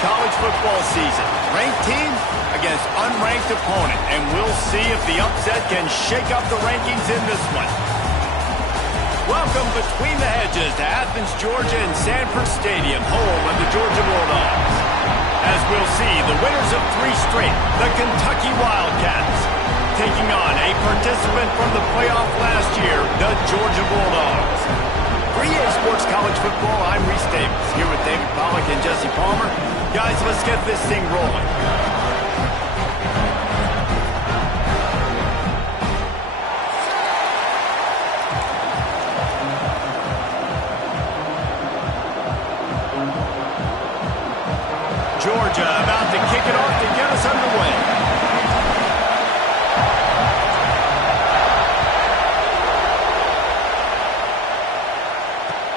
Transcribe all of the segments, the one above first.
college football season. Ranked team against unranked opponent, and we'll see if the upset can shake up the rankings in this one. Welcome between the hedges to Athens, Georgia and Sanford Stadium, home of the Georgia Bulldogs. As we'll see, the winners of 3 straight, the Kentucky Wildcats, taking on a participant from the playoff last year, the Georgia Bulldogs. For EA Sports College Football, I'm Reese Davis, here with David Pollack and Jesse Palmer. Guys, let's get this thing rolling. Georgia about to kick it off to get us underway.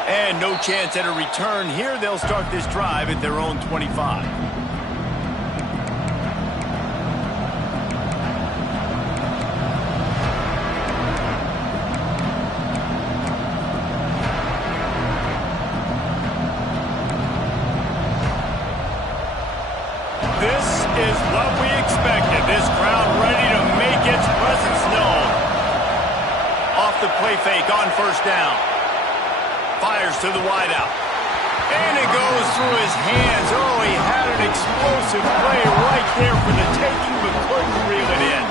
And no chance at a return here. They'll start this drive at their own 25. This is what we expected. This crowd ready to make its presence known. Off the play fake on first down. Fires to the wideout. And it goes through his hands. Oh, he had an explosive play right there for the taking, but couldn't reel it in.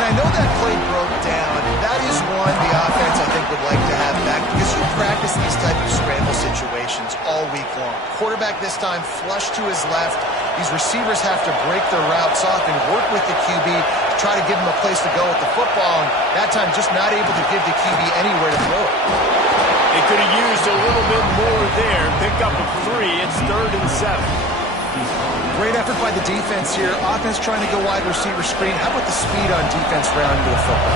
And I know that play broke down. That is one the offense, I think, would like to have back because you practice these type of scramble situations all week long. Quarterback this time flush to his left. These receivers have to break their routes off and work with the QB to try to give him a place to go with the football. And that time just not able to give the QB anywhere to throw it. They could have used a little bit more there. Pick up a 3. It's 3rd and 7. Great effort by the defense here. Offense trying to go wide receiver screen. How about the speed on defense rounding to the football?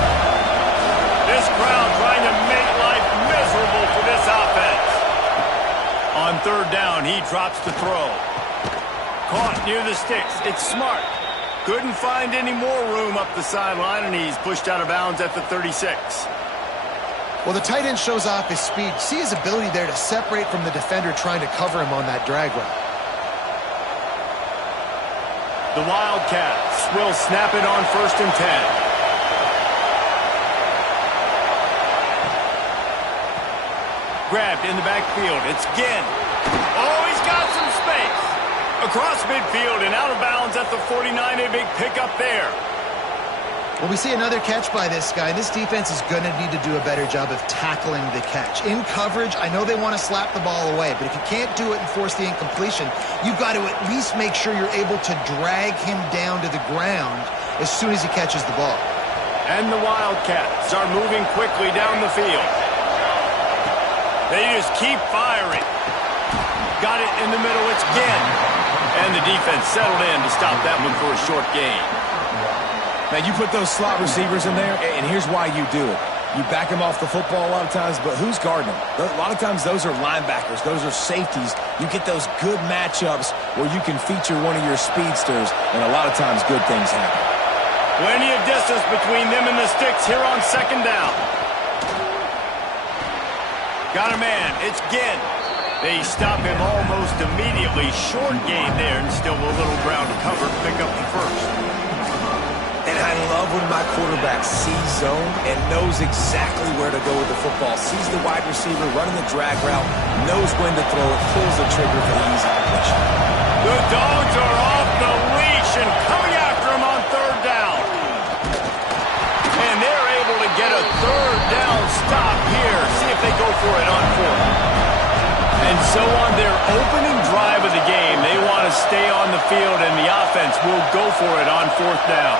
This crowd trying to make life miserable for this offense. On 3rd down, he drops the throw. Caught near the sticks. It's smart. Couldn't find any more room up the sideline, and he's pushed out of bounds at the 36. Well, the tight end shows off his speed. See his ability there to separate from the defender trying to cover him on that drag route. The Wildcats will snap it on 1st and 10. Grabbed in the backfield. It's Ginn. Oh, he's got some space. Across midfield and out of bounds at the 49. A big pickup there. Well, we see another catch by this guy. This defense is going to need to do a better job of tackling the catch. In coverage, I know they want to slap the ball away, but if you can't do it and force the incompletion, you've got to at least make sure you're able to drag him down to the ground as soon as he catches the ball. And the Wildcats are moving quickly down the field. They just keep firing. Got it in the middle. It's Ginn. And the defense settled in to stop that one for a short gain. Now, you put those slot receivers in there, and here's why you do it. You back them off the football a lot of times, but who's guarding them? A lot of times those are linebackers. Those are safeties. You get those good matchups where you can feature one of your speedsters, and a lot of times good things happen. Plenty of distance between them and the sticks here on 2nd down. Got a man. It's Ginn. They stop him almost immediately. Short gain there, and still a little ground to cover. Pick up the 1st. And I love when my quarterback sees zone and knows exactly where to go with the football. Sees the wide receiver running the drag route, knows when to throw it, pulls the trigger for the easy completion. The Dogs are off the leash and coming after him on 3rd down. And they're able to get a 3rd down stop here. See if they go for it on 4th. And so on their opening drive of the game, they want to stay on the field, and the offense will go for it on 4th down.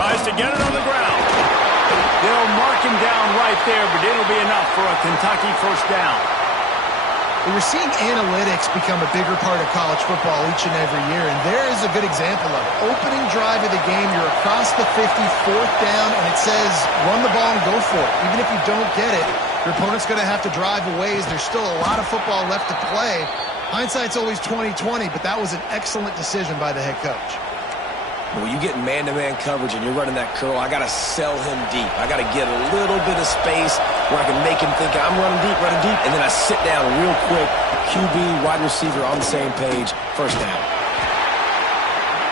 Tries to get it on the ground. They'll mark him down right there, but it'll be enough for a Kentucky 1st down. We're seeing analytics become a bigger part of college football each and every year, and there is a good example of it. Opening drive of the game, you're across the 50, 4th down, and it says run the ball and go for it. Even if you don't get it, your opponent's going to have to drive away as there's still a lot of football left to play. Hindsight's always 20/20, but that was an excellent decision by the head coach. But when you get man-to-man coverage and you're running that curl, I got to sell him deep. I got to get a little bit of space where I can make him think I'm running deep, and then I sit down real quick. QB, wide receiver on the same page, first down.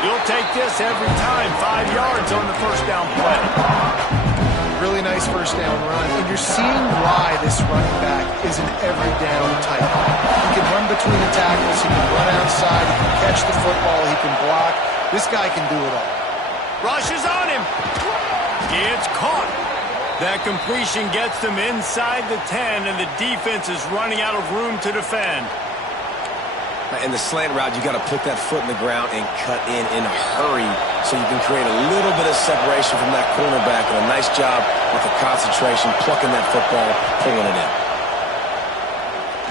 You'll take this every time. 5 yards on the first down play. Really nice first down run. And you're seeing why this running back is an every down type. He can run between the tackles. He can run outside. He can catch the football. He can block. This guy can do it all. Rush is on him. It's caught. That completion gets them inside the 10, and the defense is running out of room to defend. In the slant route, you got to put that foot in the ground and cut in a hurry so you can create a little bit of separation from that cornerback. And a nice job with the concentration, plucking that football, pulling it in.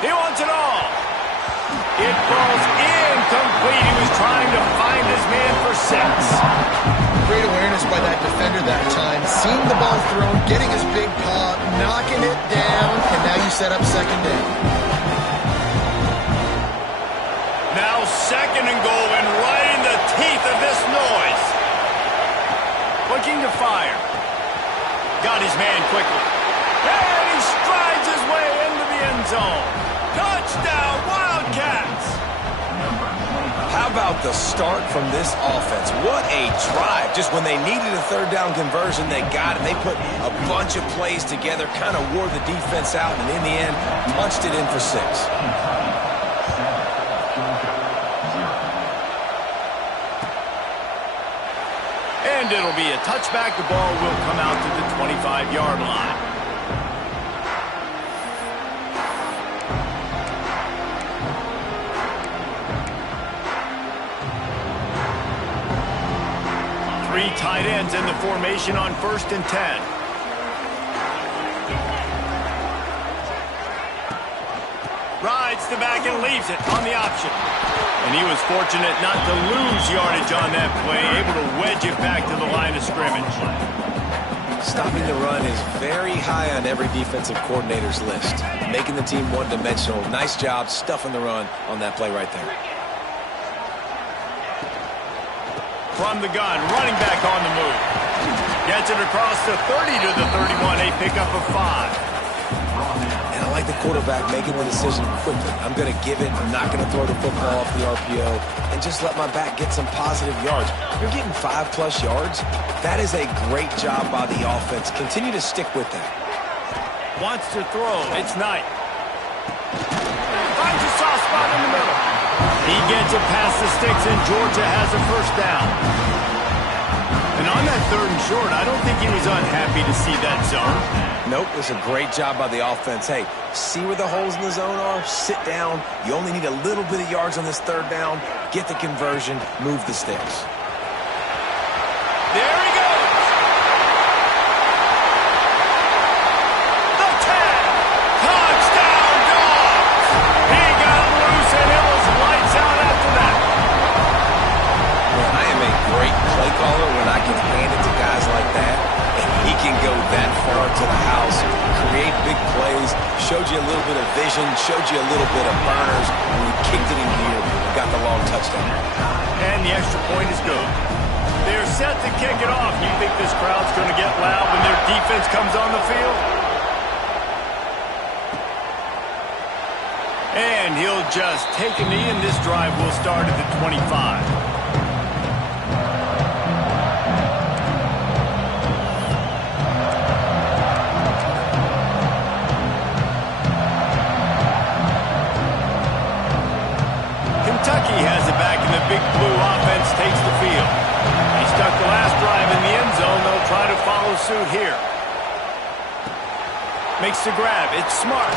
He wants it all. It falls incomplete. He was trying to find his man for 6. Great awareness by that defender that time. Seeing the ball thrown, getting his big paw, knocking it down, and now you set up second down. Now 2nd and goal, and right in the teeth of this noise. Looking to fire. Got his man quickly. And he strides his way into the end zone. Touchdown, Wildcats! How about the start from this offense? What a drive. Just when they needed a third down conversion, they got it. They put a bunch of plays together, kind of wore the defense out, and in the end, punched it in for 6. And it'll be a touchback. The ball will come out to the 25-yard line. Three tight ends in the formation on 1st and 10. Rides the back and leaves it on the option. And he was fortunate not to lose yardage on that play, able to wedge it back to the line of scrimmage. Stopping the run is very high on every defensive coordinator's list. Making the team one-dimensional. Nice job stuffing the run on that play right there. From the gun, running back on the move. Gets it across the 30 to the 31, a pickup of 5. And I like the quarterback making the decision quickly. I'm going to give it. I'm not going to throw the football off the RPO and just let my back get some positive yards. You're getting 5+ yards. That is a great job by the offense. Continue to stick with that. Wants to throw. It's Knight. Finds a soft spot in the middle. He gets it past the sticks, and Georgia has a first down. And on that 3rd and short, I don't think he was unhappy to see that zone. Nope, it's a great job by the offense. Hey, see where the holes in the zone are? Sit down. You only need a little bit of yards on this 3rd down. Get the conversion. Move the sticks. There he goes. The 10. Touchdown, Dogs. He got loose, and it was lights out after that. Well, I am a great play caller when I can hand it to guys like that. And he can go that far to the house, create big plays, showed you a little bit of vision, showed you a little bit of burners, and he kicked it in gear and got the long touchdown. And the extra point is good. They're set to kick it off. You think this crowd's going to get loud when their defense comes on the field? And he'll just take a knee, and this drive will start at the 25. Kentucky has it back, and the Big Blue offense takes the field. He stuck the last drive in the end zone. They'll try to follow suit here. Makes the grab. It's Smart.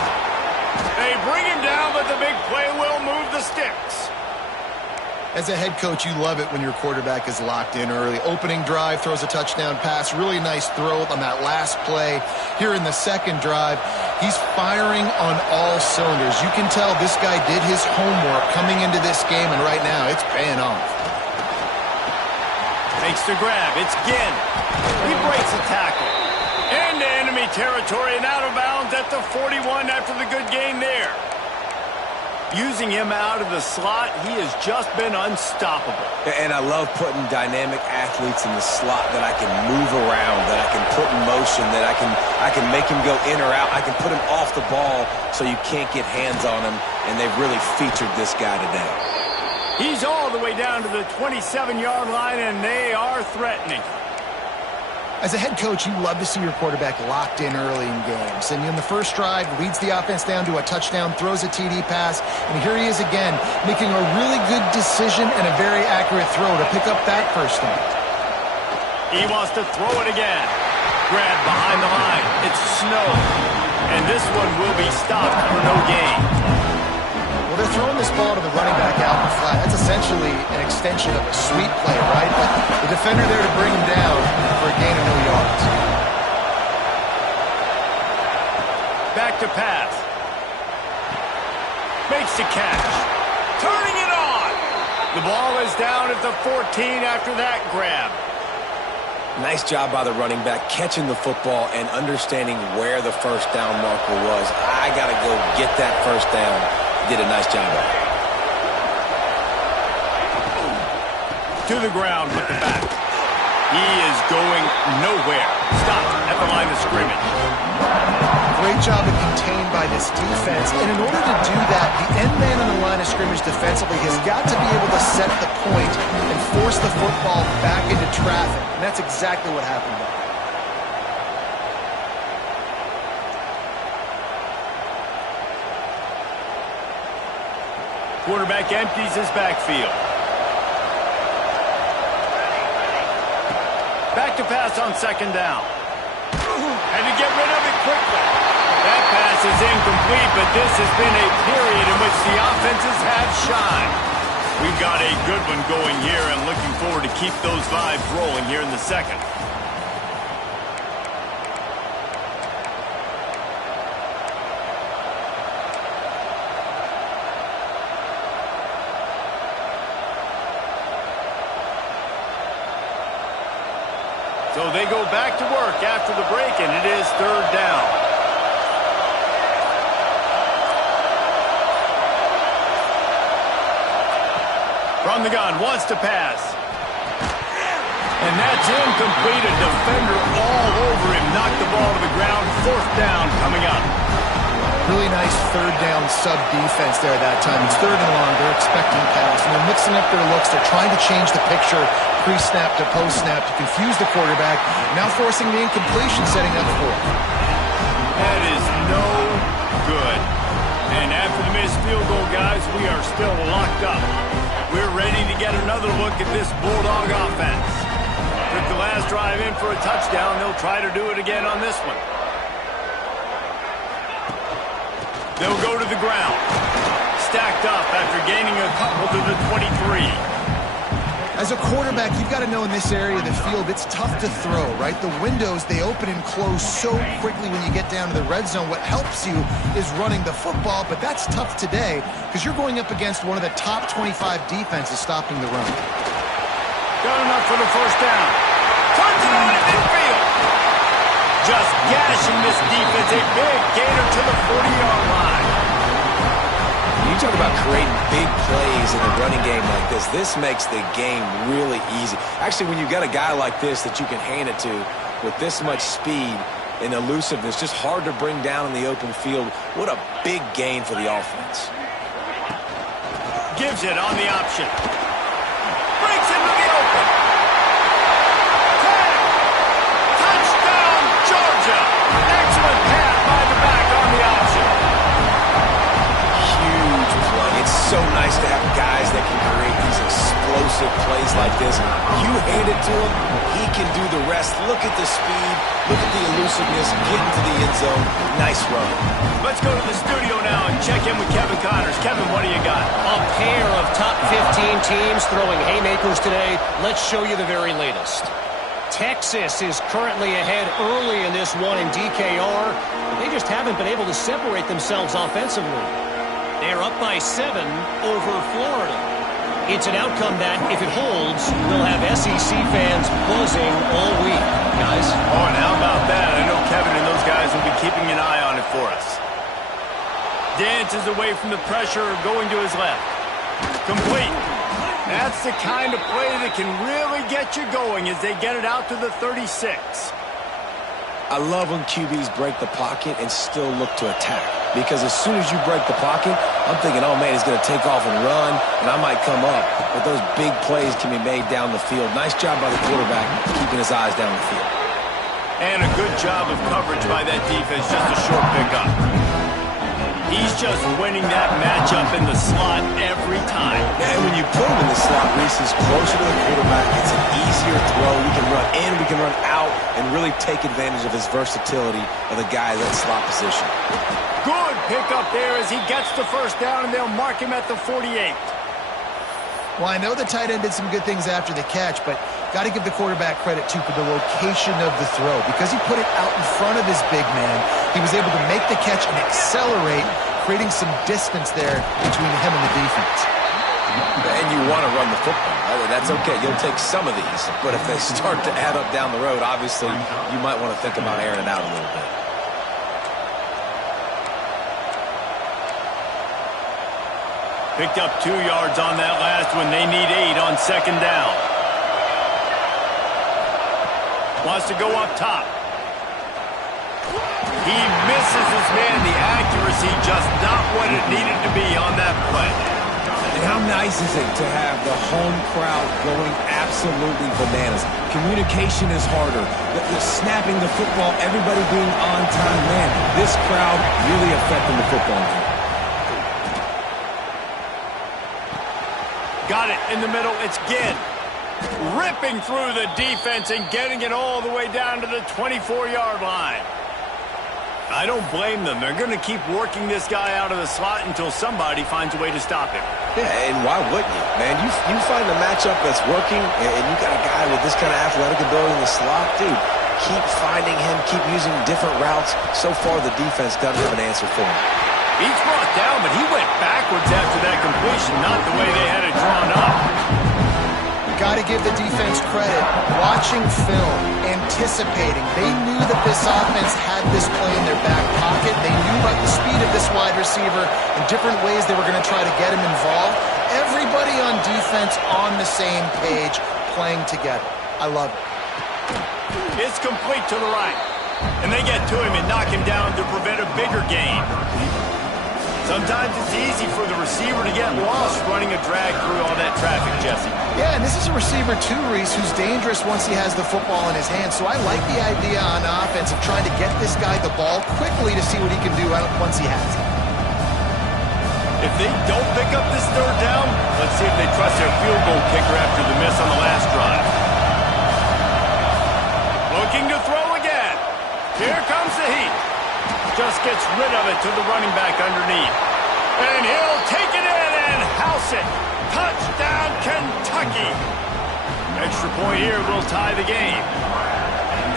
They bring him down, but the big play will move the sticks. As a head coach, you love it when your quarterback is locked in early. Opening drive, throws a touchdown pass. Really nice throw on that last play. Here in the 2nd drive, he's firing on all cylinders. You can tell this guy did his homework coming into this game, and right now it's paying off. Makes the grab. It's Ginn. He breaks a tackle. Into enemy territory and out of bounds at the 41 after the good gain there. Using him out of the slot, he has just been unstoppable. And I love putting dynamic athletes in the slot that I can move around, that I can put in motion, that I can make him go in or out. I can put him off the ball so you can't get hands on him, and they've really featured this guy today. He's all the way down to the 27-yard line, and they are threatening. As a head coach, you love to see your quarterback locked in early in games. And in the first drive, leads the offense down to a touchdown, throws a TD pass, and here he is again, making a really good decision and a very accurate throw to pick up that first down. He wants to throw it again. Grab behind the line. It's Snow. And this one will be stopped for no gain. Well, they're throwing this ball to the running back out in the flat. That's essentially an extension of a sweep play, right? But the defender there to bring him down for a gain of no yards. Back to pass. Makes the catch. Turning it on. The ball is down at the 14 after that grab. Nice job by the running back catching the football and understanding where the first down marker was. I got to go get that first down. Did a nice job of it. To the ground with the back. He is going nowhere. Stopped at the line of scrimmage. Great job of contained by this defense. And in order to do that, the end man on the line of scrimmage defensively has got to be able to set the point and force the football back into traffic. And that's exactly what happened there. Quarterback empties his backfield. Back to pass on second down. And to get rid of it quickly. That pass is incomplete, but this has been a period in which the offenses have shined. We've got a good one going here and looking forward to keep those vibes rolling here in the second. So they go back to work after the break, and it is third down. From the gun, wants to pass. And that's incomplete. A defender all over him. Knocked the ball to the ground. Fourth down coming up. Really nice third down sub-defense there that time. It's third and long. They're expecting pass. And they're mixing up their looks. They're trying to change the picture pre-snap to post-snap to confuse the quarterback. Now forcing the incompletion, setting up for it. That is no good. And after the missed field goal, guys, we are still locked up. We're ready to get another look at this Bulldog offense. Took the last drive in for a touchdown. They'll try to do it again on this one. They'll go to the ground. Stacked up after gaining a couple to the 23. As a quarterback, you've got to know in this area of the field, it's tough to throw, right? The windows, they open and close so quickly when you get down to the red zone. What helps you is running the football, but that's tough today because you're going up against one of the top 25 defenses stopping the run. Got enough for the first down. Turns it on in midfield. Just gashing this defense. A big gainer to the 40-yard line. You talk about creating big plays in a running game like this. This makes the game really easy. Actually, when you've got a guy like this that you can hand it to with this much speed and elusiveness, just hard to bring down in the open field. What a big gain for the offense. Gives it on the option. Breaks into the open. Touchdown, Georgia. Excellent pass by the back on the option. Huge play. It's so nice to have guys that can create these explosive plays like this. You hand it to him, he can do the rest. Look at the speed. Look at the elusiveness. Get into the end zone. Nice run. Let's go to the studio now and check in with Kevin Connors. Kevin, what do you got? A pair of top 15 teams throwing haymakers today. Let's show you the very latest. Texas is currently ahead early in this one in DKR, but they just haven't been able to separate themselves offensively. They're up by 7 over Florida. It's an outcome that, if it holds, will have SEC fans buzzing all week. Guys? Oh, and how about that? I know Kevin and those guys will be keeping an eye on it for us. dances away from the pressure going to his left. Complete. That's the kind of play that can really get you going as they get it out to the 36. I love when QBs break the pocket and still look to attack. Because as soon as you break the pocket, I'm thinking, oh, man, he's going to take off and run, and I might come up. But those big plays can be made down the field. Nice job by the quarterback keeping his eyes down the field. And a good job of coverage by that defense, just a short pickup. He's just winning that matchup in the slot every time. Yeah, and when you put him in the slot, Reese, he's closer to the quarterback. It's an easier throw. We can run in, we can run out, and really take advantage of his versatility of the guy in that slot position. Good pickup there as he gets the first down, and they'll mark him at the 48. Well, I know the tight end did some good things after the catch, but got to give the quarterback credit, too, for the location of the throw. Because he put it out in front of his big man, he was able to make the catch and accelerate, creating some distance there between him and the defense. And you want to run the football. That's okay. You'll take some of these. But if they start to add up down the road, obviously, you might want to think about airing it out a little bit. Picked up 2 yards on that last one. They need 8 on second down. Wants to go up top. He misses his man. The accuracy just not what it needed to be on that play. And how nice is it to have the home crowd going absolutely bananas? Communication is harder. The snapping the football, everybody being on time. Man, this crowd really affecting the football game. Got it in the middle. It's Ginn. Ripping through the defense and getting it all the way down to the 24-yard line. I don't blame them. They're going to keep working this guy out of the slot until somebody finds a way to stop him. Yeah, and why wouldn't you? Man, you find a matchup that's working, and you got a guy with this kind of athletic ability in the slot, dude, keep finding him, keep using different routes. So far, the defense doesn't have an answer for him. He's brought down, but he went backwards after that completion, not the way they had it drawn up. Got to give the defense credit. Watching film, anticipating. They knew that this offense had this play in their back pocket. They knew about the speed of this wide receiver and different ways they were going to try to get him involved. Everybody on defense on the same page, playing together. I love it. It's complete to the right. And they get to him and knock him down to prevent a bigger gain. Sometimes it's easy for the receiver to get lost running a drag through all that traffic, Jesse. Yeah, and this is a receiver too, Reese, who's dangerous once he has the football in his hands. So I like the idea on offense of trying to get this guy the ball quickly to see what he can do once he has it. If they don't pick up this third down, let's see if they trust their field goal kicker after the miss on the last drive. Looking to throw again. Here comes the heat. Just gets rid of it to the running back underneath. And he'll take it in and house it. Touchdown, Kentucky. Extra point here will tie the game.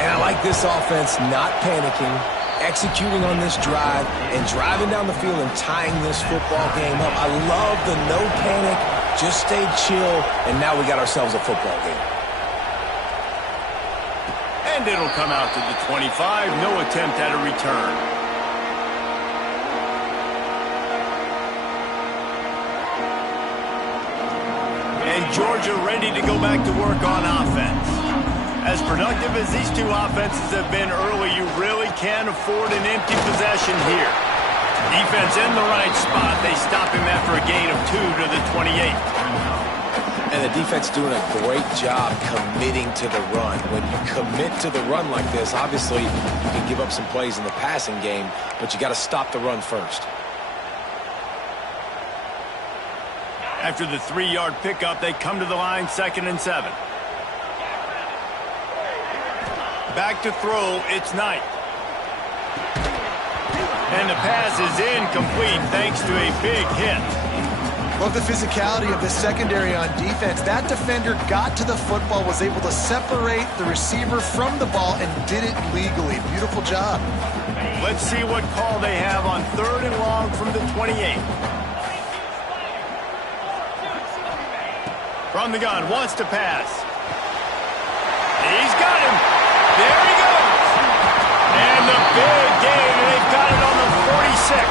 And I like this offense not panicking, executing on this drive, and driving down the field and tying this football game up. I love the no panic, just stay chill, and now we got ourselves a football game. And it'll come out to the 25. No attempt at a return. And Georgia ready to go back to work on offense. As productive as these two offenses have been early, you really can't afford an empty possession here. Defense in the right spot. They stop him after a gain of 2 to the 28. And the defense doing a great job committing to the run. When you commit to the run like this, obviously you can give up some plays in the passing game, but you got to stop the run first. After the 3-yard pickup, they come to the line, 2nd and 7. Back to throw, it's Knight. And the pass is incomplete thanks to a big hit. Love the physicality of the secondary on defense. That defender got to the football, was able to separate the receiver from the ball, and did it legally. Beautiful job. Let's see what call they have on 3rd and long from the 28. From the gun, wants to pass. He's got him. There he goes. And the big gain, and they've got it on the 46.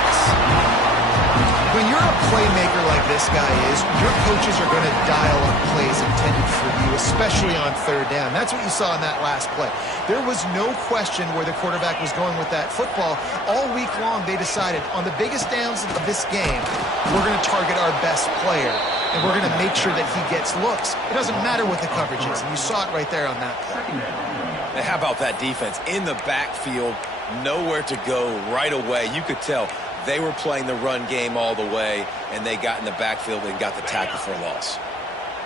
When you're a playmaker like this guy is, your coaches are going to dial up plays intended for you, especially on third down. That's what you saw in that last play. There was no question where the quarterback was going with that football. All week long, they decided on the biggest downs of this game, we're going to target our best player, and we're going to make sure that he gets looks. It doesn't matter what the coverage is, and you saw it right there on that play. And how about that defense? In the backfield, nowhere to go right away. You could tell they were playing the run game all the way, and they got in the backfield and got the tackle for a loss.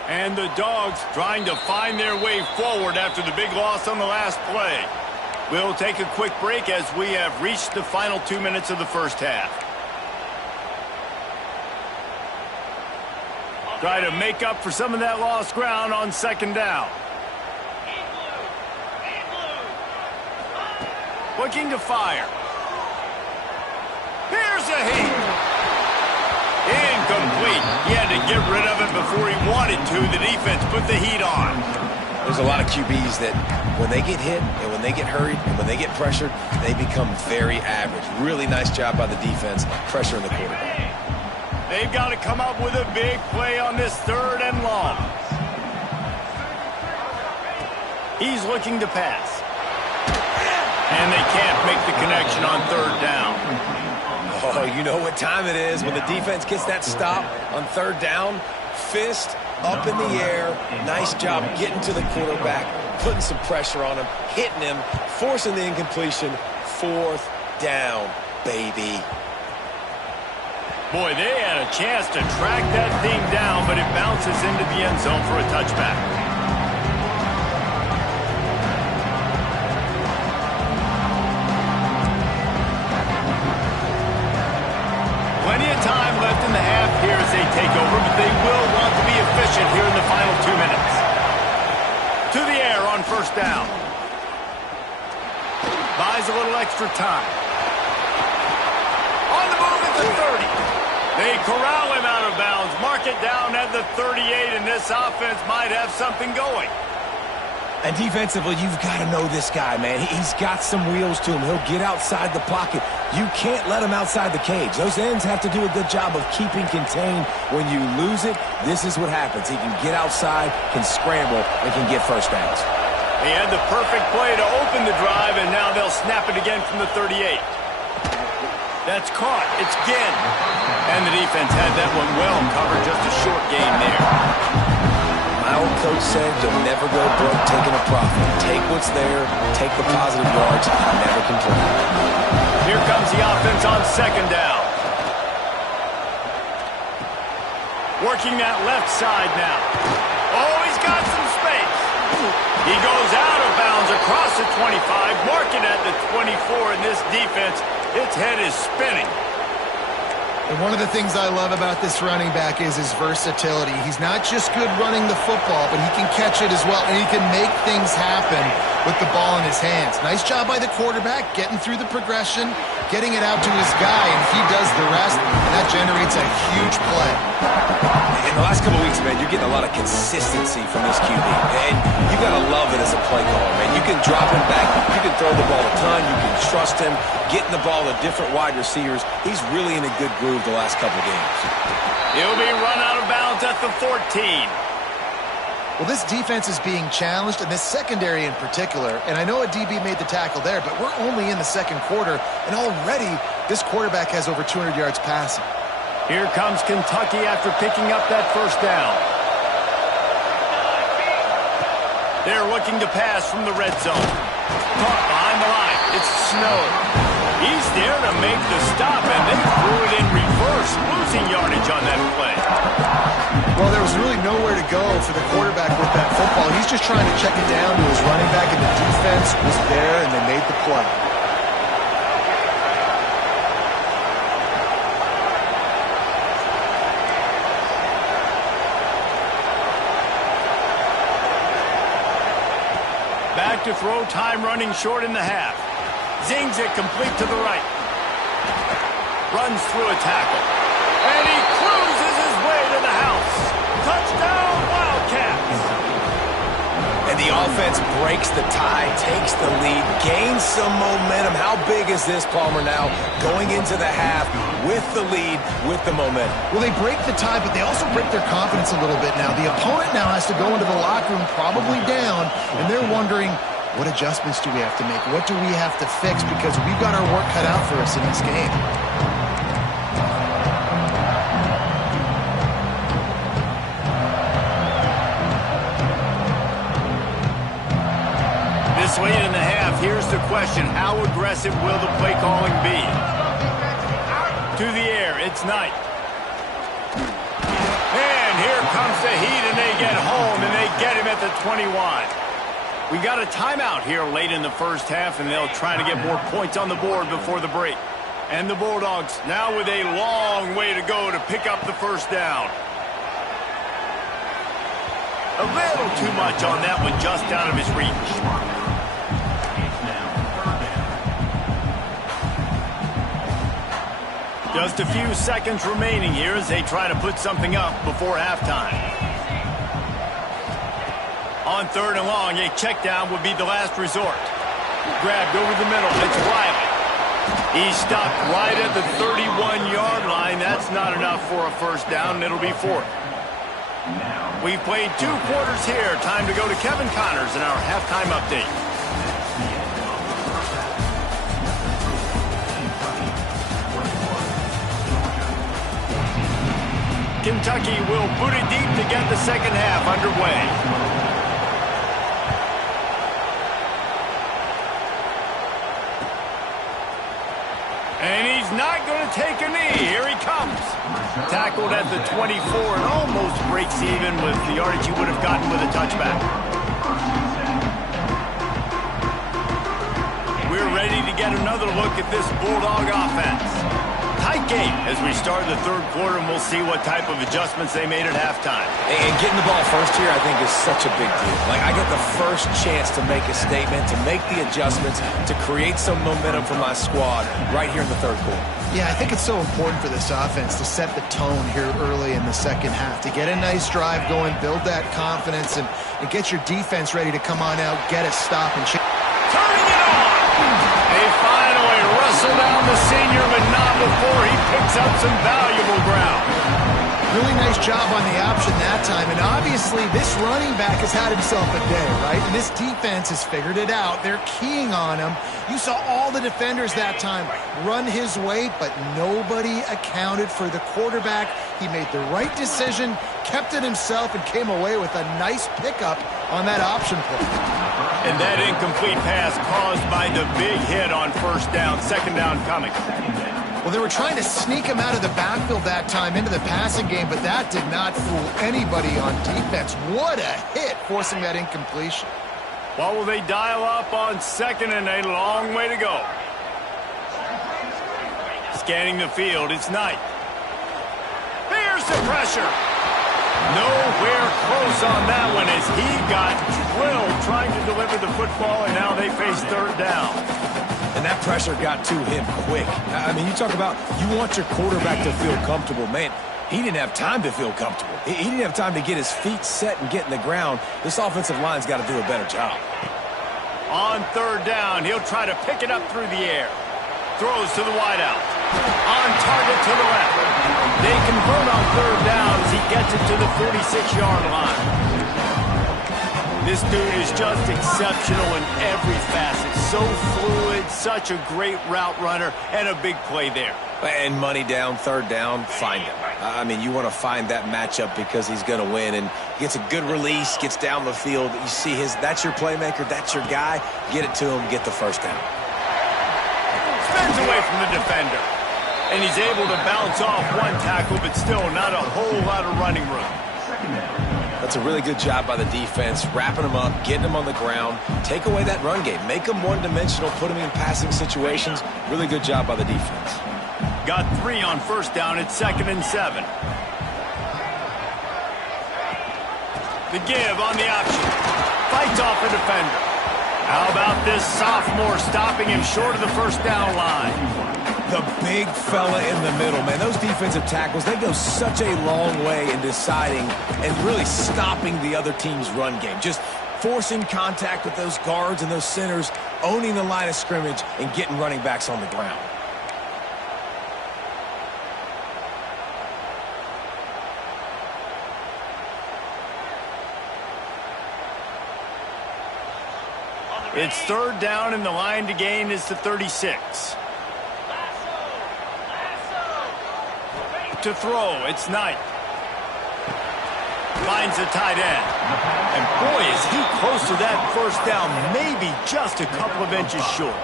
And the Dogs trying to find their way forward after the big loss on the last play. We'll take a quick break as we have reached the final 2 minutes of the first half. Try to make up for some of that lost ground on second down. Looking to fire. Here's a heat. Incomplete. He had to get rid of it before he wanted to. The defense put the heat on. There's a lot of QBs that when they get hit and when they get hurried and when they get pressured, they become very average. Really nice job by the defense, pressuring the quarterback. They've got to come up with a big play on this third and long. He's looking to pass. And they can't make the connection on third down. Oh, you know what time it is when the defense gets that stop on third down. Fist up in the air. Nice job getting to the quarterback, putting some pressure on him, hitting him, forcing the incompletion. Fourth down, baby. Boy, they had a chance to track that thing down, but it bounces into the end zone for a touchback. Plenty of time left in the half here as they take over, but they will want to be efficient here in the final 2 minutes. To the air on first down. Buys a little extra time. On the move at the 30. They corral him out of bounds, mark it down at the 38, and this offense might have something going. And defensively, you've got to know this guy, man. He's got some wheels to him. He'll get outside the pocket. You can't let him outside the cage. Those ends have to do a good job of keeping contained. When you lose it, this is what happens. He can get outside, can scramble, and can get first downs. He had the perfect play to open the drive, and now they'll snap it again from the 38. That's caught. It's Ginn. And the defense had that one well covered. Just a short gain there. My old coach said you'll never go broke taking a profit. Take what's there, take the positive yards, never complain. Here comes the offense on second down. Working that left side now. Oh, he's got some space. He goes out of bounds across the 25, marking at the 24, and this defense, its head is spinning. And one of the things I love about this running back is his versatility. He's not just good running the football, but he can catch it as well, and he can make things happen with the ball in his hands. Nice job by the quarterback, getting through the progression, getting it out to his guy, and he does the rest, and that generates a huge play. In the last couple of weeks, man, you're getting a lot of consistency from this QB, and you got to love it as a play caller, man. You can drop him back, you can throw the ball a ton, you can trust him, getting the ball to different wide receivers. He's really in a good groove the last couple of games. He'll be run out of bounds at the 14. Well, this defense is being challenged, and this secondary in particular, and I know a DB made the tackle there, but we're only in the second quarter, and already this quarterback has over 200 yards passing. Here comes Kentucky after picking up that first down. They're looking to pass from the red zone. Caught behind the line. It's Snow. He's there to make the stop, and they threw it in reverse, losing yardage on that play. Well, there was really nowhere to go for the quarterback with that football. He's just trying to check it down to his running back, and the defense was there, and they made the play. Back to throw, time running short in the half. Zings it complete to the right. Runs through a tackle. And he cruises his way to the house. Touchdown, Wildcats! And the offense defense breaks the tie, takes the lead, gains some momentum. How big is this, Palmer, now going into the half with the lead, with the momentum? Well, they break the tie, but they also break their confidence a little bit now. The opponent now has to go into the locker room probably down, and they're wondering, what adjustments do we have to make? What do we have to fix? Because we've got our work cut out for us in this game. This late in the half, here's the question. How aggressive will the play calling be? To the air, it's Knight. And here comes the Heat, and they get home, and they get him at the 21. We got a timeout here late in the first half, and they'll try to get more points on the board before the break. And the Bulldogs now with a long way to go to pick up the first down. A little too much on that one, just out of his reach. Just a few seconds remaining here as they try to put something up before halftime. On third and long, a check down would be the last resort. Grabbed over the middle. It's Riley. He's stopped right at the 31-yard line. That's not enough for a first down. It'll be fourth. We've played 2 quarters here. Time to go to Kevin Connors in our halftime update. Kentucky will boot it deep to get the second half underway. And he's not going to take a knee. Here he comes. Tackled at the 24 and almost breaks even with the yardage he would have gotten with a touchback. We're ready to get another look at this Bulldog offense. Tight game as we start the third quarter, and we'll see what type of adjustments they made at halftime. And getting the ball first here, I think, is such a big deal. Like, I get the first chance to make a statement, to make the adjustments, to create some momentum for my squad right here in the third quarter. Yeah, I think it's so important for this offense to set the tone here early in the second half, to get a nice drive going, build that confidence, and get your defense ready to come on out, get a stop, and turning it on! They finally wrestle down the senior, but not before he picks up some valuable ground. Really nice job on the option that time, and obviously this running back has had himself a day, right? And this defense has figured it out. They're keying on him. You saw all the defenders that time run his way, but nobody accounted for the quarterback. He made the right decision, kept it himself, and came away with a nice pickup on that option play. And that incomplete pass caused by the big hit on first down, second down coming. Well, they were trying to sneak him out of the backfield that time into the passing game, but that did not fool anybody on defense. What a hit, forcing that incompletion. Well, will they dial up on second, and a long way to go. Scanning the field, it's Knight. There's the pressure. Nowhere close on that one as he got drilled trying to deliver the football, and now they face third down. And that pressure got to him quick. I mean, you talk about you want your quarterback to feel comfortable. Man, he didn't have time to feel comfortable. He didn't have time to get his feet set and get in the ground. This offensive line's got to do a better job. On third down, he'll try to pick it up through the air. Throws to the wideout. On target to the left. They convert on third down as he gets it to the 46-yard line. This dude is just exceptional in every facet. So fluid, such a great route runner, and a big play there. And money down, third down, find him. I mean, you want to find that matchup because he's going to win, and gets a good release, gets down the field. You see that's your playmaker, that's your guy. Get it to him, get the first down. Spins away from the defender. And he's able to bounce off one tackle, but still not a whole lot of running room. That's a really good job by the defense, wrapping them up, getting them on the ground, take away that run game, make them one-dimensional, put them in passing situations. Really good job by the defense. Got 3 on first down at 2nd and 7. The give on the option. Fights off a defender. How about this sophomore stopping him short of the first down line? The big fella in the middle, man. Those defensive tackles, they go such a long way in deciding and really stopping the other team's run game. Just forcing contact with those guards and those centers, owning the line of scrimmage, and getting running backs on the ground. It's third down, and the line to gain is the 36. To throw, it's Knight. Finds the tight end. And boy, is he close to that first down, maybe just a couple of inches short.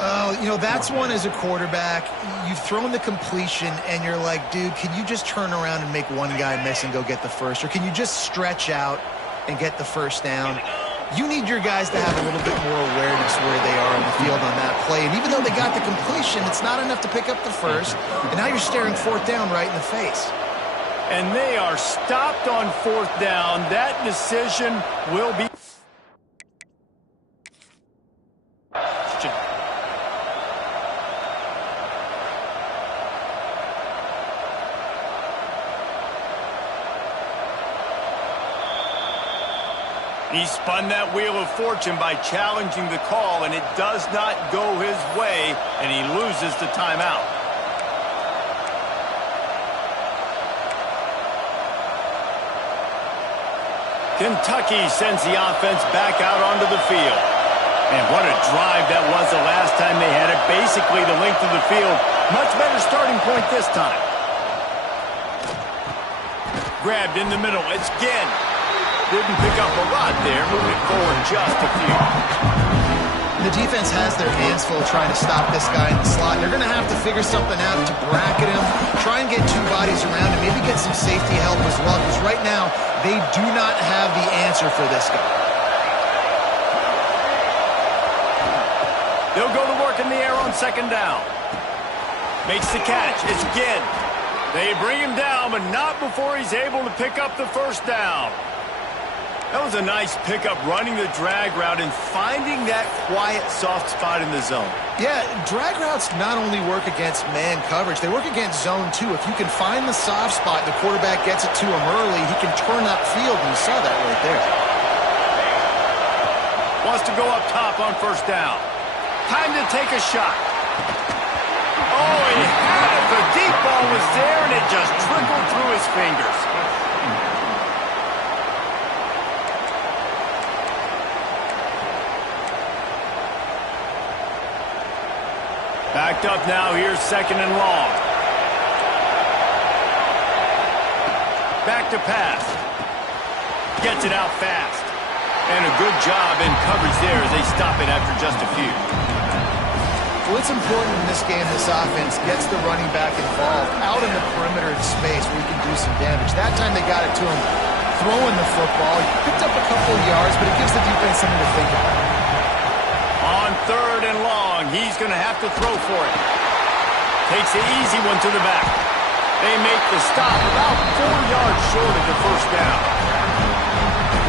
Oh, you know, that's one as a quarterback. You've thrown the completion, and you're like, dude, can you just turn around and make one guy miss and go get the first? Or can you just stretch out and get the first down? You need your guys to have a little bit more awareness where they are on the field on that play. And even though they got the completion, it's not enough to pick up the first. And now you're staring fourth down right in the face. And they are stopped on fourth down. That decision will be... He spun that wheel of fortune by challenging the call, and it does not go his way, and he loses the timeout. Kentucky sends the offense back out onto the field. And what a drive that was the last time they had it. Basically the length of the field. Much better starting point this time. Grabbed in the middle. It's Ginn. Didn't pick up a lot there. Moving forward just a few. The defense has their hands full trying to stop this guy in the slot. They're going to have to figure something out to bracket him, try and get two bodies around him, maybe get some safety help as well, because right now they do not have the answer for this guy. They'll go to work in the air on second down. Makes the catch. It's Ginn. They bring him down, but not before he's able to pick up the first down. That was a nice pickup, running the drag route and finding that quiet, soft spot in the zone. Yeah, drag routes not only work against man coverage, they work against zone too. If you can find the soft spot, the quarterback gets it to him early, he can turn upfield, and you saw that right there. Wants to go up top on first down. Time to take a shot. Oh, he had it. The deep ball was there, and it just trickled through his fingers. Backed up now, here's second and long. Back to pass. Gets it out fast. And a good job in coverage there as they stop it after just a few. Well, it's important in this game, this offense gets the running back involved out in the perimeter of space where he can do some damage. That time they got it to him throwing the football. He picked up a couple of yards, but it gives the defense something to think about. On third and long, he's going to have to throw for it. Takes the easy one to the back. They make the stop about 4 yards short of the first down.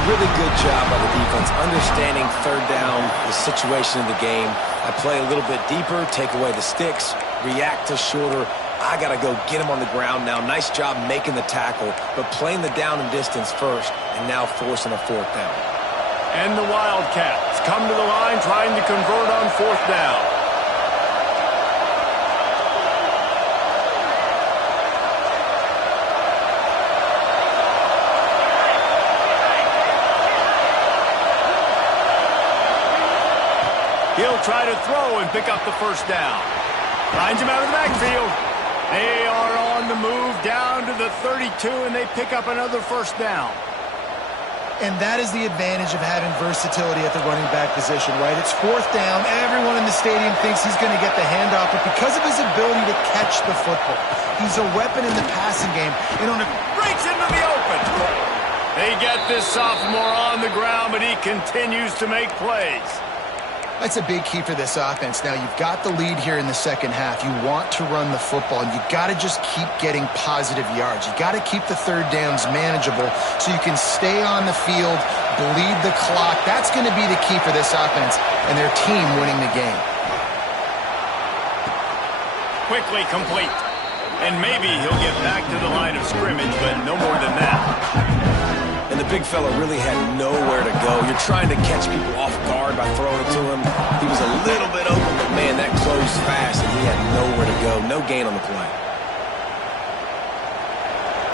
Really good job by the defense, understanding third down, the situation of the game. I play a little bit deeper, take away the sticks, react to shorter. I got to go get him on the ground now. Nice job making the tackle, but playing the down and distance first, and now forcing a fourth down. And the Wildcats come to the line trying to convert on fourth down. He'll try to throw and pick up the first down. Finds him out of the backfield. They are on the move down to the 32, and they pick up another first down. And that is the advantage of having versatility at the running back position, right? It's fourth down. Everyone in the stadium thinks he's going to get the handoff, but because of his ability to catch the football, he's a weapon in the passing game. And on a breaks into the open. They get this sophomore on the ground, but he continues to make plays. That's a big key for this offense. Now, you've got the lead here in the second half. You want to run the football, and you got to just keep getting positive yards. You got to keep the third downs manageable so you can stay on the field, bleed the clock. That's going to be the key for this offense and their team winning the game. Quickly complete. And maybe he'll get back to the line of scrimmage, but no more than that. And the big fella really had nowhere to go. You're trying to catch people off guard by throwing it to him. He was a little bit open, but man, that closed fast, and he had nowhere to go. No gain on the play.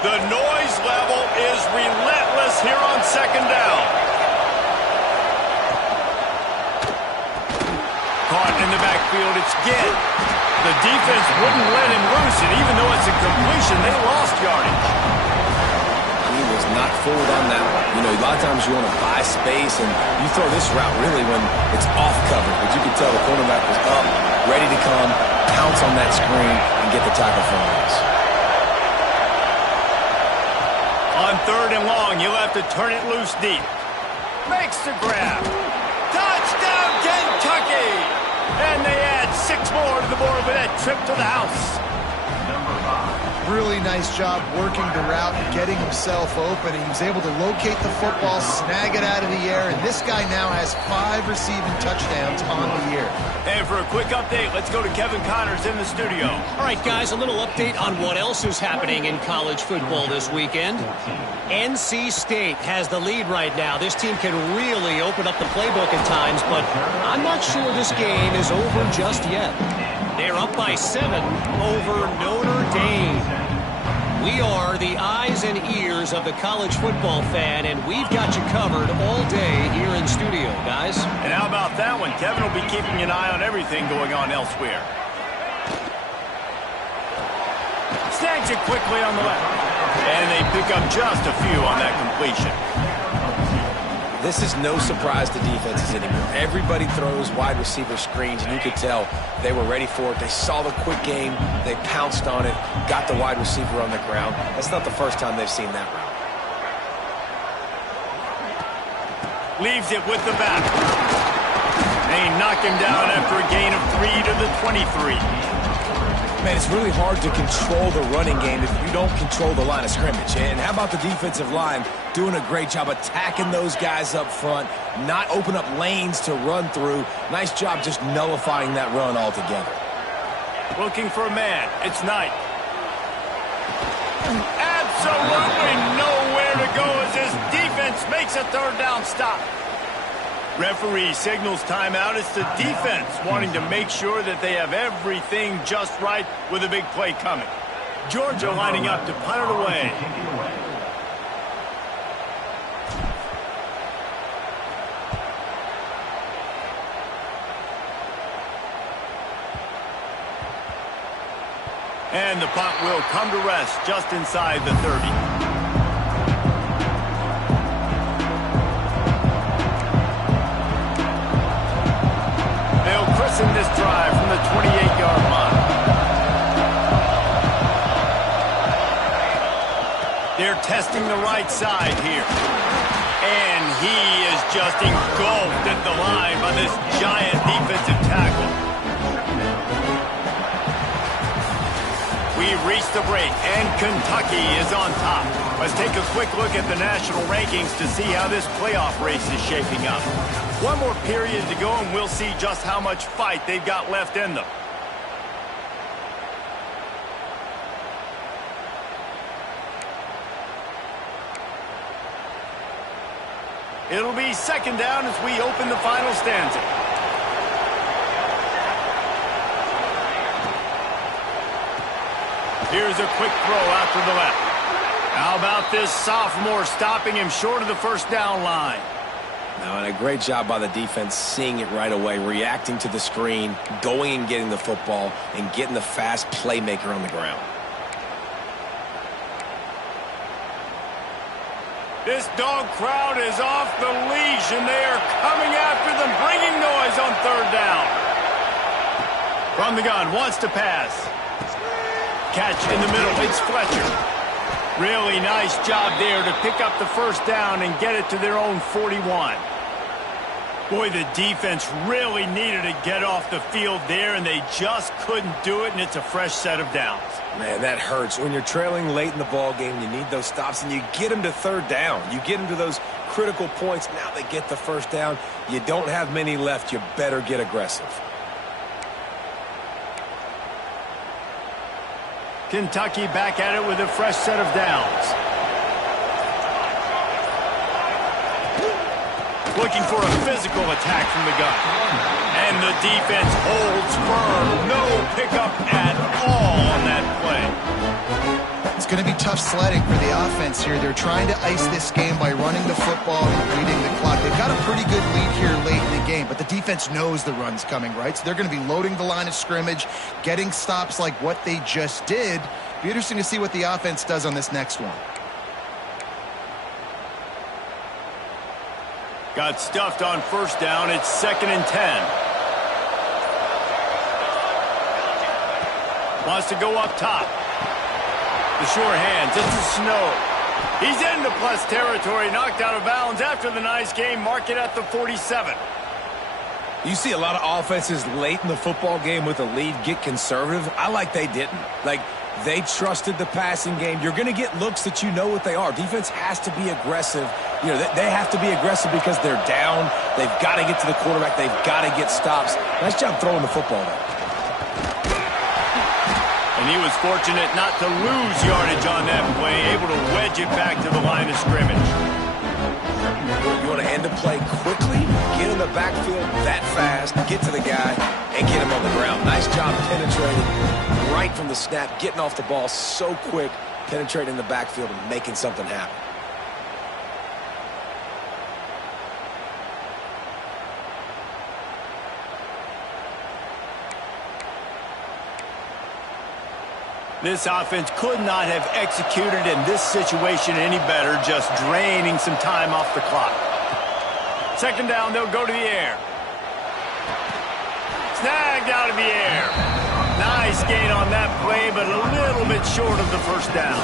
The noise level is relentless here on second down. Caught in the backfield, it's Ginn. The defense wouldn't let him loose, and even though it's a completion, they lost yardage. He was not fooled on that one. You know, a lot of times you want to buy space, and you throw this route really when it's off cover. But you can tell the cornerback was up, ready to come, pounce on that screen, and get the tackle for a loss. On third and long, you'll have to turn it loose deep. Makes the grab. Touchdown, Kentucky! And they add 6 more to the board with that trip to the house. Really nice job working the route and getting himself open. He was able to locate the football, snag it out of the air, and this guy now has 5 receiving touchdowns on the year. And for a quick update, let's go to Kevin Connors in the studio. All right, guys, a little update on what else is happening in college football this weekend. NC State has the lead right now. This team can really open up the playbook at times, but I'm not sure this game is over just yet. They're up by 7 over Notre Dame. We are the eyes and ears of the college football fan, and we've got you covered all day here in studio, guys. And how about that one? Kevin will be keeping an eye on everything going on elsewhere. Snags it quickly on the left. And they pick up just a few on that completion. This is no surprise to defenses anymore. Everybody throws wide receiver screens, and you could tell they were ready for it. They saw the quick game. They pounced on it, got the wide receiver on the ground. That's not the first time they've seen that route. Leaves it with the back. They knock him down after a gain of 3 to the 23. Man, it's really hard to control the running game if you don't control the line of scrimmage. And how about the defensive line doing a great job attacking those guys up front, not open up lanes to run through. Nice job just nullifying that run altogether. Looking for a man. It's Knight. Absolutely nowhere to go as this defense makes a third down stop. Referee signals timeout. It's the defense wanting to make sure that they have everything just right with a big play coming. Georgia lining up to punt it away. And the punt will come to rest just inside the 30. In this drive from the 28-yard line. They're testing the right side here. And he is just engulfed at the line by this giant defensive tackle. We've reached the break, and Kentucky is on top. Let's take a quick look at the national rankings to see how this playoff race is shaping up. One more period to go, and we'll see just how much fight they've got left in them. It'll be second down as we open the final stanza. Here's a quick throw out to the left. How about this sophomore stopping him short of the first down line? Now, and a great job by the defense seeing it right away, reacting to the screen, going and getting the football, and getting the fast playmaker on the ground. This dog crowd is off the leash, and they are coming after them, bringing noise on third down. From the gun, wants to pass. Catch in the middle, it's Fletcher. Really nice job there to pick up the first down and get it to their own 41. Boy, the defense really needed to get off the field there, and they just couldn't do it, and it's a fresh set of downs. Man, that hurts. When you're trailing late in the ball game, you need those stops, and you get them to third down. You get them to those critical points. Now they get the first down. You don't have many left. You better get aggressive. Kentucky back at it with a fresh set of downs. Looking for a physical attack from the gun. And the defense holds firm. No pickup at all on that play. It's going to be tough sledding for the offense here. They're trying to ice this game by running the football and leading the clock. They've got a pretty good lead here late in the game, but the defense knows the run's coming, right? So they're going to be loading the line of scrimmage, getting stops like what they just did. Be interesting to see what the offense does on this next one. Got stuffed on first down. It's 2nd and 10. Wants to go up top. The sure hands. It's the Snow. He's into plus territory. Knocked out of bounds after the nice game. Mark it at the 47. You see a lot of offenses late in the football game with a lead get conservative. I like they didn't. Like, they trusted the passing game. You're going to get looks that you know what they are. Defense has to be aggressive. You know, they have to be aggressive because they're down. They've got to get to the quarterback. They've got to get stops. Nice job throwing the football there. And he was fortunate not to lose yardage on that play, able to wedge it back to the line of scrimmage. You want to end the play quickly, get in the backfield that fast, get to the guy, and get him on the ground. Nice job penetrating right from the snap, getting off the ball so quick, penetrating the backfield and making something happen. This offense could not have executed in this situation any better, just draining some time off the clock. 2nd down, they'll go to the air. Snagged out of the air. Nice gain on that play, but a little bit short of the first down.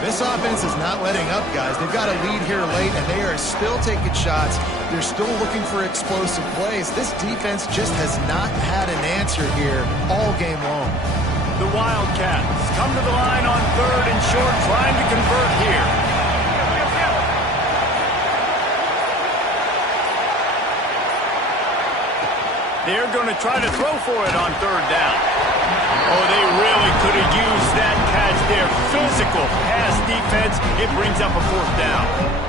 This offense is not letting up, guys. They've got a lead here late, and they are still taking shots. They're still looking for explosive plays. This defense just has not had an answer here all game long. The Wildcats come to the line on 3rd and short, trying to convert here. They're going to try to throw for it on 3rd down. Oh, they really could have used that catch there. Physical pass defense. It brings up a 4th down.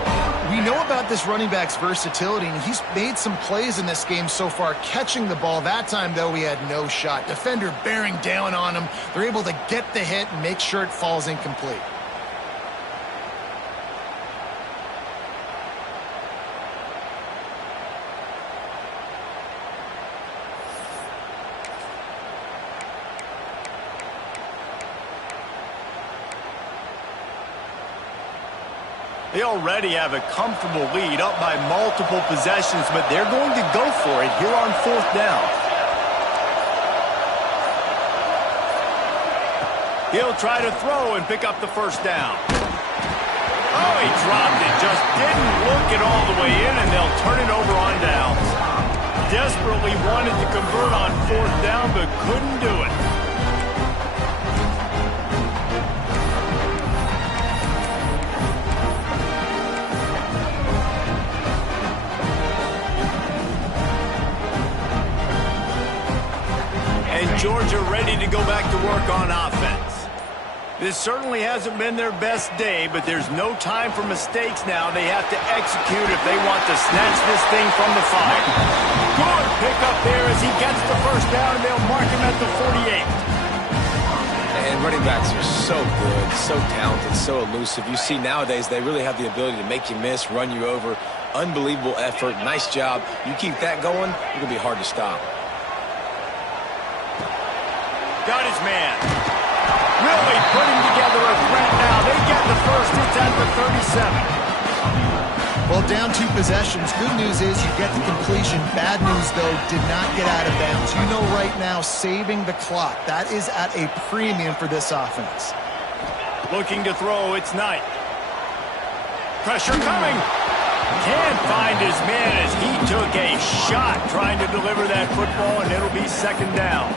We know about this running back's versatility, and he's made some plays in this game so far, catching the ball. That time, though, he had no shot. Defender bearing down on him. They're able to get the hit and make sure it falls incomplete. They already have a comfortable lead, up by multiple possessions, but they're going to go for it here on 4th down. He'll try to throw and pick up the first down. Oh, he dropped it. Just didn't look it all the way in, and they'll turn it over on downs. Desperately wanted to convert on 4th down, but couldn't do it. Georgia ready to go back to work on offense. This certainly hasn't been their best day, but there's no time for mistakes now. They have to execute if they want to snatch this thing from the fire. Good pickup there as he gets the first down, and they'll mark him at the 48. And running backs are so good, so talented, so elusive. You see nowadays they really have the ability to make you miss, run you over. Unbelievable effort. Nice job. You keep that going, it's going to be hard to stop. Got his man. Really putting together a threat now. They get the first. It's at the 37. Well, down 2 possessions. Good news is you get the completion. Bad news, though, did not get out of bounds. You know right now, saving the clock. That is at a premium for this offense. Looking to throw. It's Knight. Pressure coming. Can't find his man as he took a shot trying to deliver that football, and it'll be 2nd down.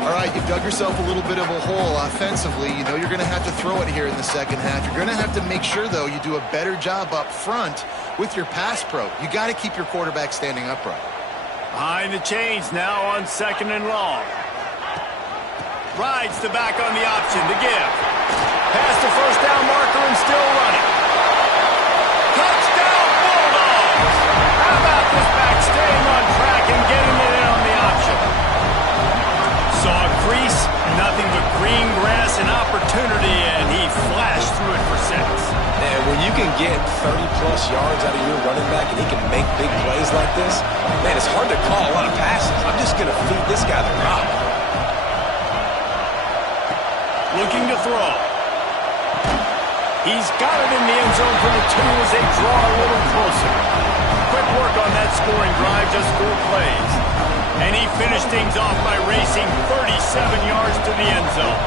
All right, you've dug yourself a little bit of a hole offensively. You know you're going to have to throw it here in the second half. You're going to have to make sure, though, you do a better job up front with your pass pro. You got to keep your quarterback standing upright. Behind the chains now on 2nd and long. Rides the back on the option to give. Past the first down marker and still running. Touchdown Bulldogs! yards out of your running back and he can make big plays like this, man, it's hard to call a lot of passes. I'm just going to feed this guy the rock. Looking to throw. He's got it in the end zone for the 2 as they draw a little closer. Quick work on that scoring drive, just 4 plays. And he finished things off by racing 37 yards to the end zone.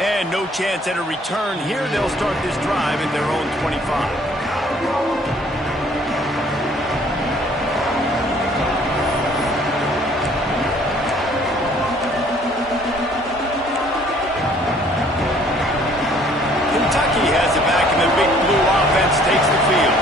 And no chance at a return here. They'll start this drive at their own 25. Has it back, and the big blue offense takes the field.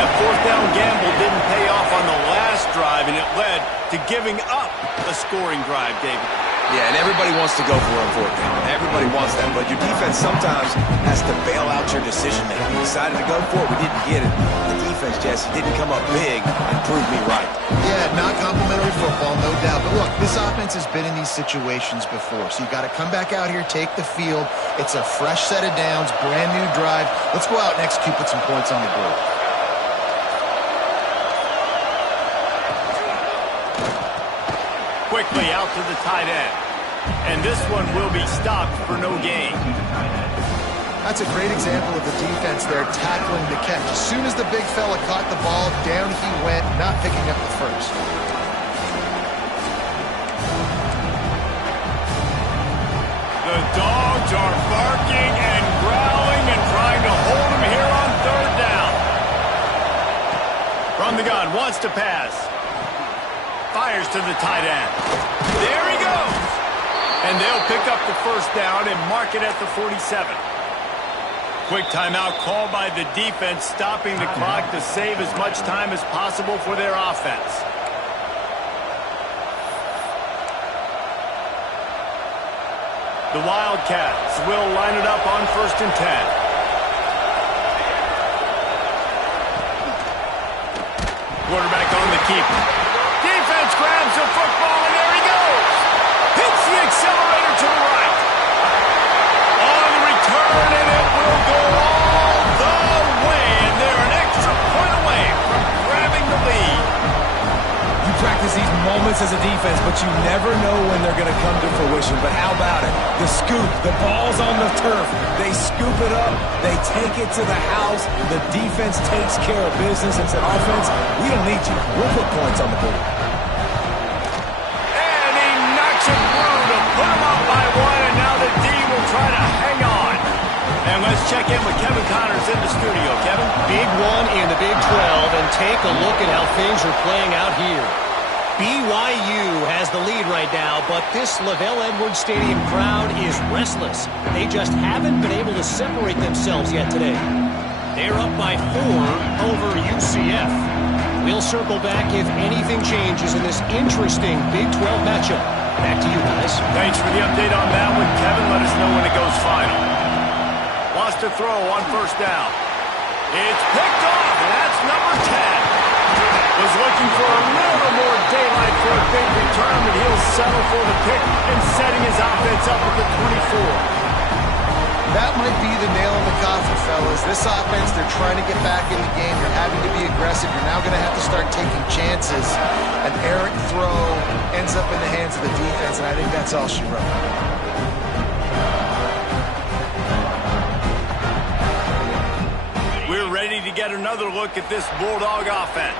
That 4th down gamble didn't pay off on the last drive, and it led to giving up a scoring drive, David. Yeah, and everybody wants to go for a 4th down. Everybody wants that, but your defense sometimes has to bail out your decision-making. We decided to go for it. We didn't get it. The defense, Jesse, didn't come up big and prove me right. Yeah, not complimentary football, no doubt. But look, this offense has been in these situations before, so you got to come back out here, take the field. It's a fresh set of downs, brand new drive. Let's go out and execute, put some points on the board. Quickly out to the tight end. And this one will be stopped for no gain. That's a great example of the defense there tackling the catch. As soon as the big fella caught the ball, down he went, not picking up the first. The dogs are barking and growling and trying to hold him here on 3rd down. From the gun, wants to pass. Fires to the tight end. There he goes. And they'll pick up the 1st down and mark it at the 47. Quick timeout called by the defense, stopping the clock to save as much time as possible for their offense. The Wildcats will line it up on 1st and 10. Quarterback on the keeper. Defense grabs the football, and there he goes. Hits the accelerator to the right. On the return, and it will go all the way, and they're an extra point away from grabbing the lead. You practice these moments as a defense, but you never know when they're going to come to fruition. But how about it? The scoop, the ball's on the turf. They scoop it up. They take it to the house. The defense takes care of business and said, offense, we don't need you. We'll put points on the board. And he knocks it through to put him up by 1, and now the D will try to hang on. And let's check in with Kevin Connors in the studio. Kevin? Big one in the Big 12, and take a look at how things are playing out here. BYU has the lead right now, but this LaVell Edwards Stadium crowd is restless. They just haven't been able to separate themselves yet today. They're up by 4 over UCF. We'll circle back if anything changes in this interesting Big 12 matchup. Back to you guys. Thanks for the update on that one, Kevin. Let us know when it goes final. Wants to throw on 1st down. It's picked off, and that's number 10. Was looking for a little more daylight for a big return, but he'll settle for the pick and setting his offense up at the 24. That might be the nail in the coffin, fellas. This offense, they're trying to get back in the game. They're having to be aggressive. You're now going to have to start taking chances. An errant throw ends up in the hands of the defense, and I think that's all she wrote. We're ready to get another look at this Bulldog offense.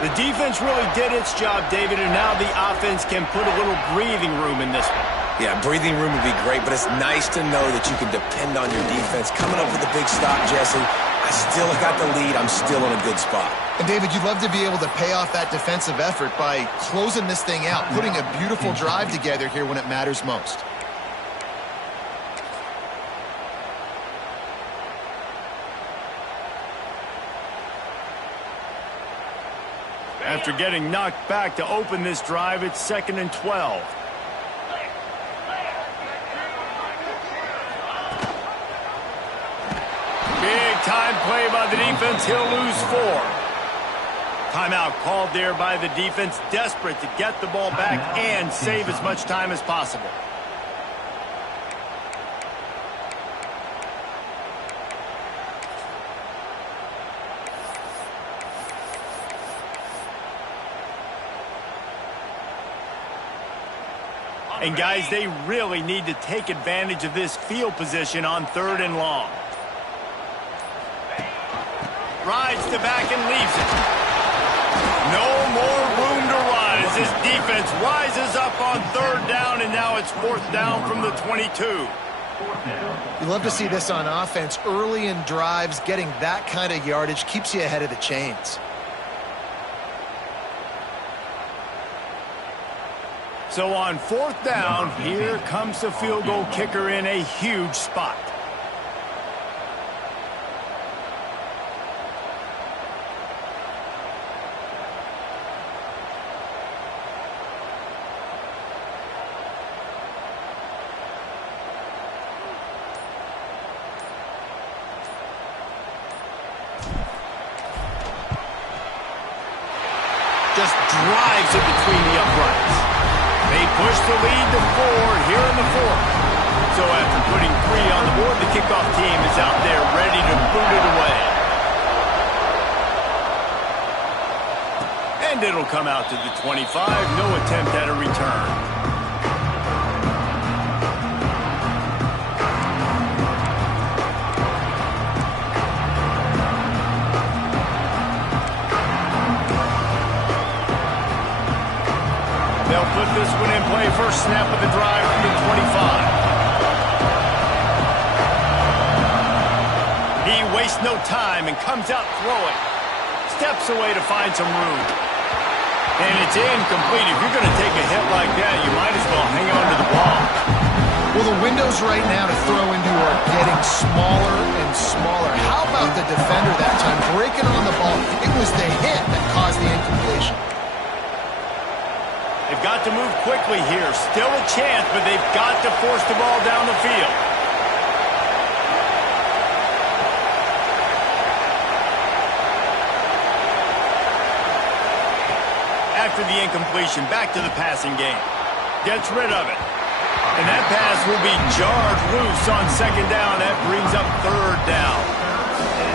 The defense really did its job, David, and now the offense can put a little breathing room in this one. Yeah, breathing room would be great, but it's nice to know that you can depend on your defense. Coming up with a big stop, Jesse, I still got the lead. I'm still in a good spot. And, David, you'd love to be able to pay off that defensive effort by closing this thing out, putting a beautiful drive together here when it matters most. After getting knocked back to open this drive, it's 2nd and 12. Big time play by the defense. He'll lose 4. Timeout called there by the defense, desperate to get the ball back and save as much time as possible. And, guys, they really need to take advantage of this field position on 3rd and long. Rides to back and leaves it. No more room to rise. This defense rises up on 3rd down, and now it's 4th down from the 22. You love to see this on offense. Early in drives, getting that kind of yardage keeps you ahead of the chains. So on 4th down, here comes the field goal kicker in a huge spot. Just drives it between the uprights. They push the lead to 4 here in the 4th. So after putting 3 on the board, the kickoff team is out there ready to boot it away. And it'll come out to the 25. No attempt at a return. They'll put this one in play. First snap of the drive from the 25. He wastes no time and comes out throwing. Steps away to find some room. And it's incomplete. If you're going to take a hit like that, you might as well hang on to the ball. Well, the windows right now to throw into are getting smaller and smaller. How about the defender that time breaking on the ball? It was the hit that caused the incompletion. They've got to move quickly here. Still a chance, but they've got to force the ball down the field. After the incompletion, back to the passing game. Gets rid of it. And that pass will be jarred loose on 2nd down. That brings up 3rd down.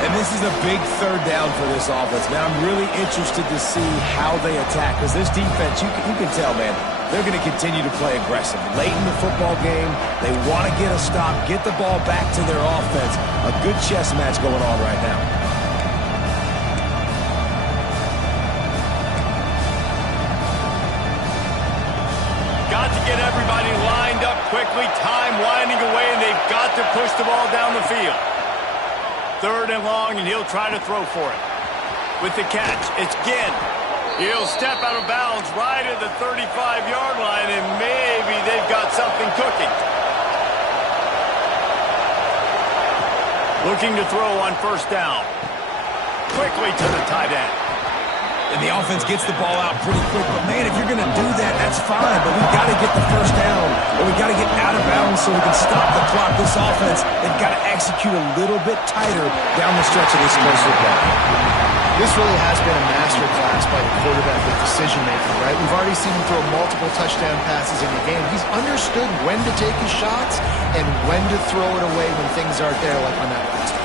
And this is a big 3rd down for this offense. Man, I'm really interested to see how they attack. Because this defense, you can tell, man, they're going to continue to play aggressive. Late in the football game, they want to get a stop, get the ball back to their offense. A good chess match going on right now. Got to get everybody lined up quickly. Time winding away, and they've got to push the ball down the field. 3rd and long, and he'll try to throw for it. With the catch, it's Ginn. He'll step out of bounds right at the 35-yard line, and maybe they've got something cooking. Looking to throw on 1st down. Quickly to the tight end. And the offense gets the ball out pretty quick. But, man, if you're going to do that, that's fine. But we've got to get the 1st down, or we've got to get out of bounds so we can stop the clock. This offense, they've got to execute a little bit tighter down the stretch of this close football. This really has been a masterclass by the quarterback with decision-making, right? We've already seen him throw multiple touchdown passes in the game. He's understood when to take his shots and when to throw it away when things aren't there, like on that last play.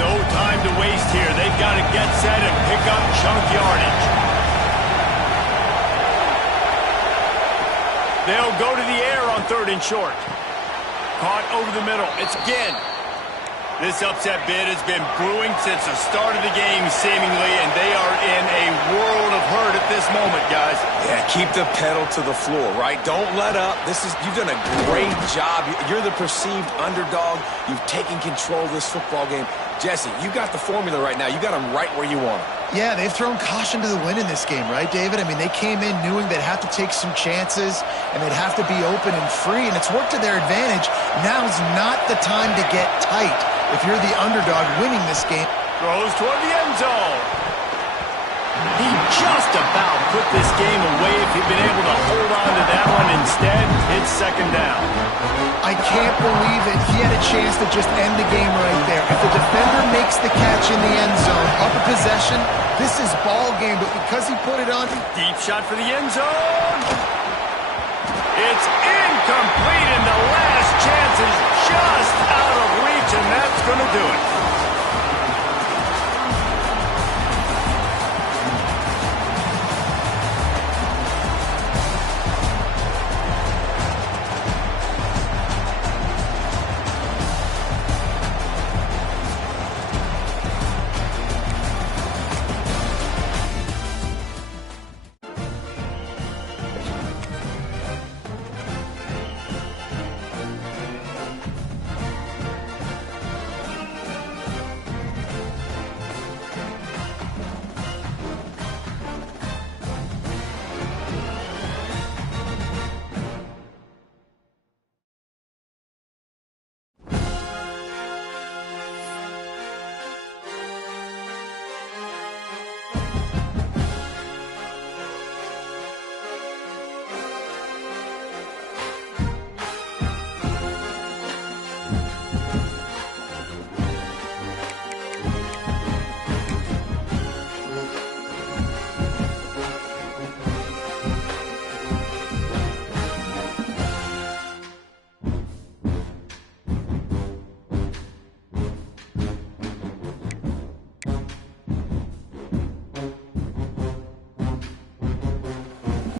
No time to waste here. They've got to get set and pick up chunk yardage. They'll go to the air on 3rd and short. Caught over the middle. It's Ginn. This upset bid has been brewing since the start of the game, seemingly, and they are in a world of hurt at this moment, guys. Yeah, keep the pedal to the floor, right? Don't let up. You've done a great job. You're the perceived underdog. You've taken control of this football game. Jesse, you got the formula right now. You got them right where you want them. Yeah, they've thrown caution to the wind in this game, right, David? I mean, they came in knowing they'd have to take some chances and they'd have to be open and free, and it's worked to their advantage. Now's not the time to get tight if you're the underdog winning this game. Throws toward the end zone. He just about put this game away if he'd been able to hold on to that one. Instead, it's 2nd down. I can't believe it. He had a chance to just end the game right there. If the defender makes the catch in the end zone, up a possession, this is ball game. But because he put it on... Deep shot for the end zone. It's incomplete, and the last chance is just out of reach, and that's going to do it.